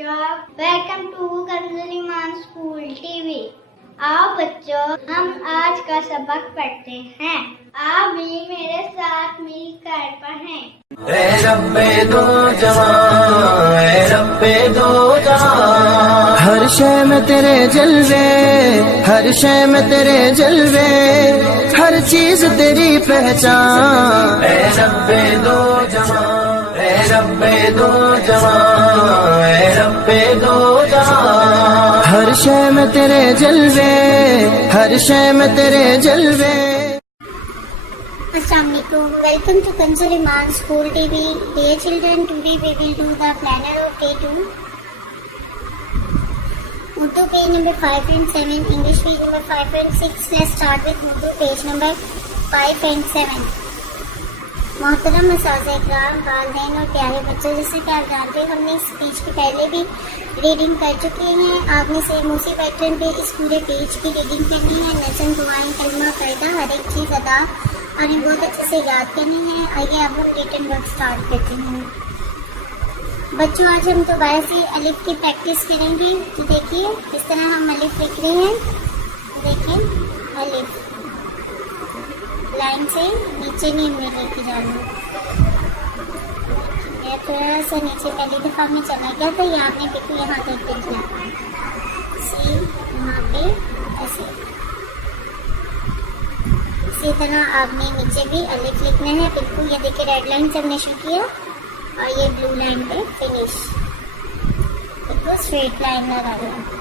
बच्चों, welcome to Kanzul Iman school TV. आओ बच्चों, हम आज का सबक पढ़ते हैं। आप भी मेरे साथ मिलकर पढ़ें। ए रब्बे दो जहां, ए रब्बे दो जहां, हर शय में तेरे जलवे, हर शय में तेरे जलवे, हर चीज तेरी पहचान। ए रब्बे दो जहां, ए रब्बे दो जहां, ए रब्बे दो जहां, हर शय में तेरे जलवे, हर शय में तेरे जलवे। Assalamualaikum. Welcome to Kanzul Iman School TV. Dear children, today we will do the planner of day 2. Urdu page number 5 and 7, English page number 5 and 6. Let's start with Urdu page number 5 and 7. मोहतरम असातिज़ा, वालिदैन और प्यारे बच्चों, जैसे कि आप जानते हैं हमने इस पेज की पहले भी रीडिंग कर चुके हैं। आपने से मूसी पैटर्न पे इस पूरे पेज की रीडिंग करनी है। नज़म, दुआएं, कलमा, क़ायदा, हर एक चीज़ अदा और ये बहुत अच्छे से याद करनी है। आइए अब हम रिटन वर्क स्टार्ट करते हैं। बच्चों, आज हम दोबारा से अलिफ की प्रैक्टिस करेंगे। तो देखिए इस तरह हम अलिफ लिख रहे हैं। देखिए अलिफ लाइन से नीचे नहीं हमें लेके जाना। ये थोड़ा सा नीचे पहली दफ़ा में चला गया था, ये आपने बिल्कुल यहाँ तक लिखना है। सी यहाँ पे ऐसे, इसी तरह आपने नीचे भी अलिफ लिखना है बिल्कुल। ये देखिए रेड लाइन से हमने शुरू किया और ये ब्लू लाइन पे फिनिश, बिल्कुल स्ट्रेट लाइन लगा दें।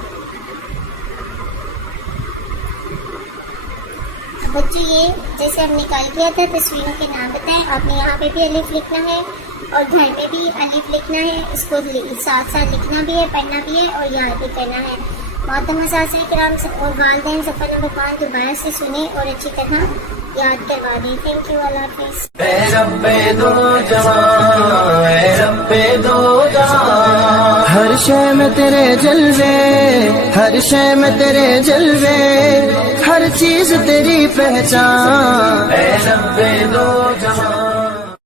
बच्चों, ये जैसे हम निकाल किया था तस्वीरों के नाम बताएं। आपने यहाँ पे भी अलिफ लिखना है और घर पे भी अलिफ लिखना है। इसको साथ साथ लिखना भी है, पढ़ना भी है और याद भी करना है। मोहतरम असातिज़ा और वालिदैन सफ़र नंबर 5 दोबारा से सुने और अच्छी तरह याद करवा दें। थैंक यू, अल्लाह हाफ़िज़। ए रब्बे दो जहां, ए रब्बे दो जहां, हर शय में तेरे जलवे, हर शय में तेरे जलवे, हर चीज तेरी पहचान। ए रब्बे दो जहां।